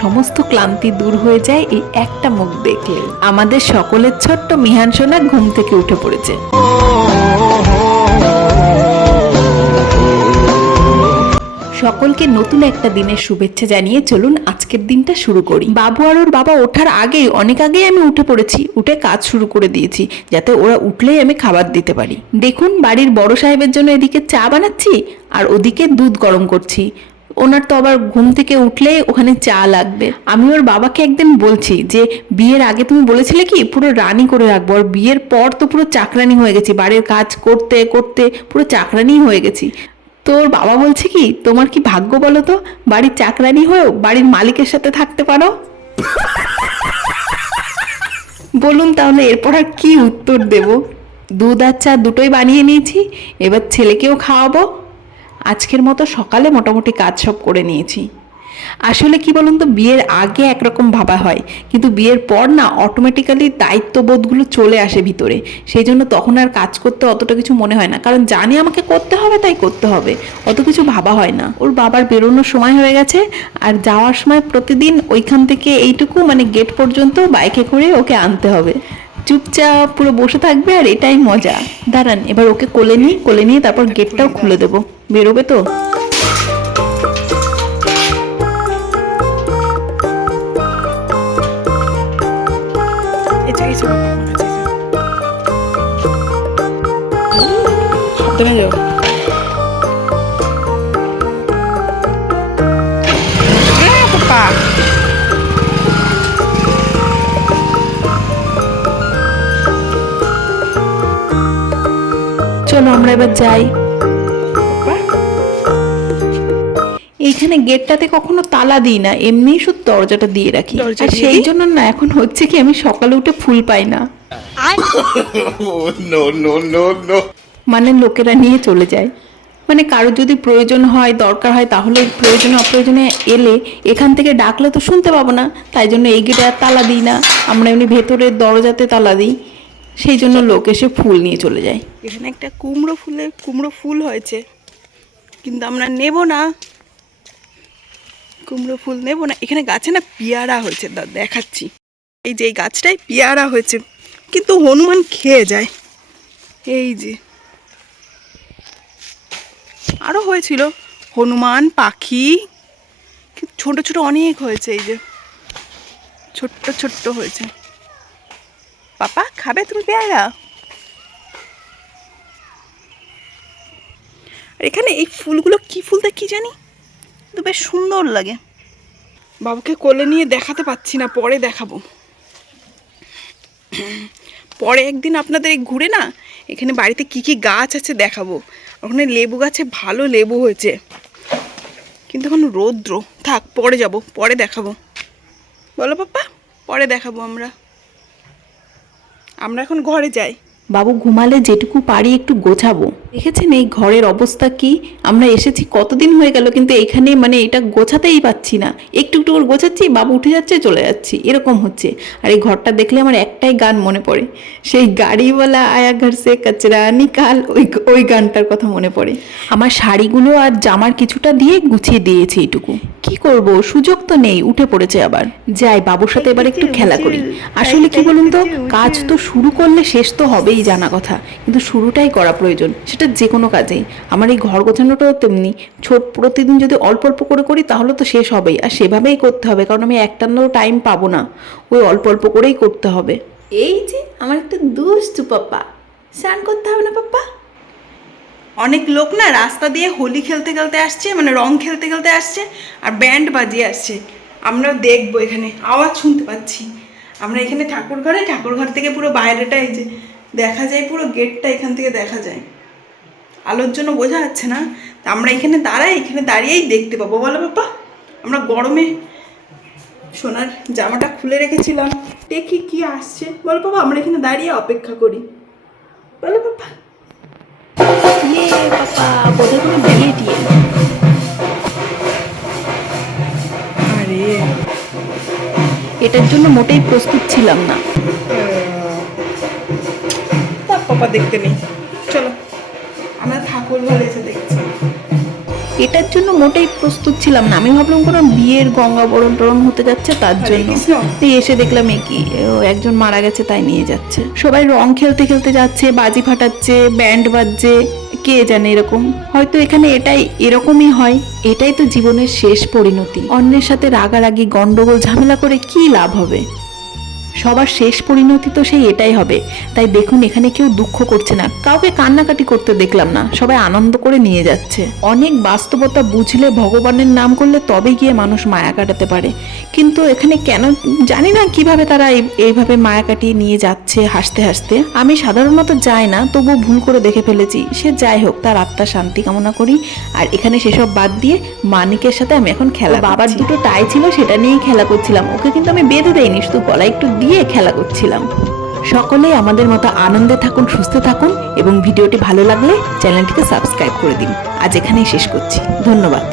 সমস্ত ক্লান্তি দূর হয়ে যায় এই একটা মুখ দেখলে। আমাদের সকলের ছোট্ট মিহান সোনা ঘুম থেকে উঠে পড়েছে। সকলকে নতুন একটা দিনের শুভেচ্ছা জানিয়ে চলুন আজকের দিনটা শুরু করি। বাবু আর ওর বাবা ওঠার আগেই, অনেক আগেই আমি উঠে পড়েছি। উঠে কাজ শুরু করে দিয়েছি, যাতে ওরা উঠলেই আমি খাবার দিতে পারি। দেখুন, বাড়ির বড় সাহেবের জন্য এদিকে চা বানাচ্ছি, আর ওদিকে দুধ গরম করছি। ওনার তো আবার ঘুম থেকে উঠলে ওখানে চা লাগবে। আমি ওর বাবাকে একদিন বলছি যে, বিয়ের আগে তুমি বলেছিলে কি, পুরো রানি করে রাখব, আর বিয়ের পর তো পুরো চাকরানি হয়ে গেছি, বাড়ির কাজ করতে করতে পুরো চাকরানি হয়ে গেছি। তোর বাবা বলছে কি, তোমার কি ভাগ্য বলো তো? বাড়ির চাকরানি হয়েও বাড়ির মালিকের সাথে থাকতে পারো? বলুন তাহলে এরপর আর কি উত্তর দেব? দুধ আর চা দুটোই বানিয়ে নিয়েছি, এবার ছেলেকেও খাওয়াবো আজকের মতো সকালে মোটামুটি কাজ সব করে নিয়েছি। আসলে কি বলুন তো বিয়ের আগে একরকম ভাবা হয়, কিন্তু বিয়ের পর না অটোমেটিক্যালি দায়িত্ববোধগুলো চলে আসে ভিতরে। সেই জন্য তখন আর কাজ করতে অতটা কিছু মনে হয় না। কারণ জানি আমাকে করতে হবে, তাই করতে হবে। অত কিছু ভাবা হয় না। ওর বাবার বেরোনোর সময় হয়ে গেছে, আর যাওয়ার সময় প্রতিদিন ওইখান থেকে এইটুকু মানে গেট পর্যন্ত বাইকে করে ওকে আনতে হবে। চুপচাপ পুরো বসে থাকবে আর এটাই মজা। দাঁড়ান, এবার ওকে কোলে নিই কোলে নিয়ে তারপর গেটটাও খুলে দেবো। বেরোবে তো? যাও। চলো আমরা এবার যাই। এইখানে গেটটাতে কখনো তালা দিই না এমনি শুধু দরজাটা দিয়ে রাখি। আর সেই জন্য না এখন হচ্ছে কি আমি সকালে উঠে ফুল পাই না. মানে লোকেরা নিয়ে চলে যায়। মানে কারও যদি প্রয়োজন হয় দরকার হয় তাহলে প্রয়োজনে অপ্রয়োজনে এলে এখান থেকে ডাকলে তো শুনতে পাবো না। তাই জন্য এই গেটে আর তালা দিই না। আমরা এমনি ভেতরের দরজাতে তালা দিই। সেই জন্য লোক এসে ফুল নিয়ে চলে যায়। এখানে একটা কুমড়ো ফুলে কুমড়ো ফুল হয়েছে। কিন্তু আমরা নেব না। কুমড়ো ফুল নেব না। এখানে গাছে না পেয়ারা হয়েছে দেখাচ্ছি। এই যে এই গাছটায় পেয়ারা হয়েছে, কিন্তু হনুমান খেয়ে যায়। এই যে। আরও হয়েছিল, হনুমান, পাখি ছোট ছোট অনেক হয়েছে এই যে। ছোট্ট ছোট্ট হয়েছে। পাপা, খাবে তুমি পেয়ারা? আর এখানে এই ফুলগুলো কি ফুল দেয় কি জানি? কিন্তু বেশ সুন্দর লাগে। বাবুকে কোলে নিয়ে দেখাতে পাচ্ছি না, পরে দেখাবো। পরে একদিন আপনাদের ঘুরে না, এখানে বাড়িতে কি কি গাছ আছে দেখাবো। ওখানে লেবু গাছে ভালো লেবু হয়েছে। কিন্তু এখন রৌদ্র। থাক, পরে যাব, পরে দেখাবো। বলো পাপা পরে দেখাবো আমরা। আমরা এখন ঘরে যাই। বাবু ঘুমালে যেটুকু পারি একটু গোছাবো। দেখেছেন এই ঘরের অবস্থা কি? আমরা এসেছি কতদিন হয়ে গেল কিন্তু এখানে মানে এটা গোছাতেই পাচ্ছি না। একটু একটু করে গোছাচ্ছি, বাবু উঠে যাচ্ছে, চলে যাচ্ছি। এরকম হচ্ছে। আর এই ঘরটা দেখলে আমার একটাই গান মনে পড়ে। সেই গাড়িওয়ালা আয়া ঘর সে কচরা নিকাল, ওই ওই গানটার কথা মনে পড়ে। আমার শাড়িগুলো আর জামার কিছুটা দিয়ে গুছিয়ে দিয়েছি এইটুকু। কি করব? সুযোগ তো নেই, উঠে পড়েছে আবার। যাই, বাবুর সাথে এবার একটু খেলা করি। আসলে কি বলুন তো? কাজ তো শুরু করলে শেষ তো হবেই। জানা কথা। কিন্তু শুরুটাই করা প্রয়োজন, সেটা যে কোনো কাজেই। আমার এই ঘর গোছানোটাও তেমনি। ছোট প্রতিদিন যদি অল্প অল্প করে করি, তাহলে তো শেষ হবেই। আর সেভাবেই করতে হবে, কারণ আমি একটান্নও টাইম পাবো না। ওই অল্প অল্প করেই করতে হবে। এই যে, আমার একটা দুষ্টু পাপ্পা। স্নান করতে হবে না পাপ্পা? অনেক লোক না রাস্তা দিয়ে হোলি খেলতে খেলতে আসছে মানে রং খেলতে খেলতে আসছে, আর ব্যান্ড বাজিয়ে আসছে। আমরাও দেখব এখানে, আওয়াজ শুনতে পাচ্ছি। আমরা এখানে ঠাকুর ঘরে ঠাকুর ঘর থেকে পুরো বাইরেটা এই যে দেখা যায় পুরো গেটটা এখান থেকে দেখা যায়। আলোর জন্য বোঝা যাচ্ছে না। আমরা এখানে দাঁড়াই, এখানে দাঁড়িয়েই দেখতে পাবো। বলো বাবা আমরা গরমে সোনার জামাটা খুলে রেখেছিলাম। দেখি কি আসছে। বলো বাবা আমরা এখানে দাঁড়িয়ে অপেক্ষা করি। বলো বাবা ইয়ে বোধহয় দিয়ে আরে, এটার জন্য মোটেই প্রস্তুত ছিলাম না। পাপা দেখতে নেই। চলো আমরা ঠাকুর ঘরে এসে দেখছি। এটার জন্য মোটেই প্রস্তুত ছিলাম না। আমি ভাবলাম কোনো বিয়ের গঙ্গা বরণ টরণ হতে যাচ্ছে তার জন্য। এসে দেখলাম এ কি একজন মারা গেছে তাই নিয়ে যাচ্ছে। সবাই রং খেলতে খেলতে যাচ্ছে বাজি ফাটাচ্ছে ব্যান্ড বাজছে কে জানে এরকম। হয়তো এখানে এটাই এরকমই হয়। এটাই তো জীবনের শেষ পরিণতি। অন্যের সাথে রাগারাগি গন্ডগোল ঝামেলা করে কি লাভ হবে? সবার শেষ পরিণতি তো সেই এটাই হবে। তাই দেখুন এখানে কেউ দুঃখ করছে না। কাউকে কান্নাকাটি করতে দেখলাম না। সবাই আনন্দ করে নিয়ে যাচ্ছে। অনেক বাস্তবতা বুঝলে ভগবানের নাম করলে তবে গিয়ে মানুষ মায়া কাটাতে পারে। কিন্তু এখানে কেন জানি না কীভাবে তারা এইভাবে মায়া কাটিয়ে নিয়ে যাচ্ছে হাসতে হাসতে। আমি সাধারণত যাই না তবু ভুল করে দেখে ফেলেছি। সে যাই হোক তার আত্মার শান্তি কামনা করি। আর এখানে সেসব বাদ দিয়ে মানিকের সাথে আমি এখন খেলা বাবার দুটো টাই ছিল সেটা নিয়েই খেলা করছিলাম। ওকে কিন্তু আমি বেঁধে দেইনি শুধু গলায় একটু দিয়ে খেলা করছিলাম। সকলেই আমাদের মতো আনন্দে থাকুন, সুস্থ থাকুন এবং ভিডিওটি ভালো লাগলে চ্যানেলটিকে সাবস্ক্রাইব করে দিন। আজ এখানেই শেষ করছি। ধন্যবাদ।